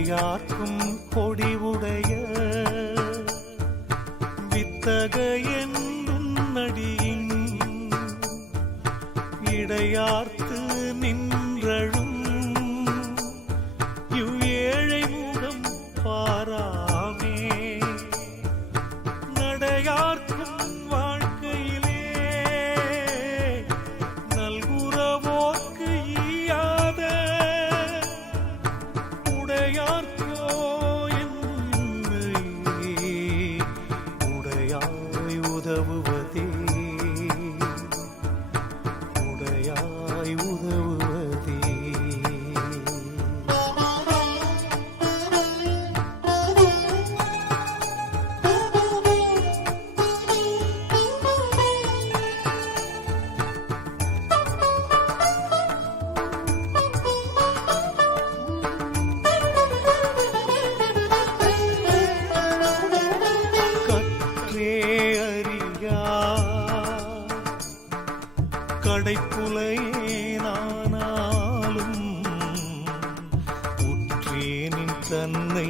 விளையாட்டும் கொடிவுடைய வித்தகையன் நடியின் இடையார்த்து நின்றழும் ஏழை முகம் பாராமே நடையார்க்கும் வாழ்க்கையிலே நல்குறவோர்க்கு ஈயாத உடையார்க்கோ என்னை உடையாய் உதவுவதே உடையாய் உதவுவதே. கடைப்புலையேனானாலும் உற்றேனின் தன்னை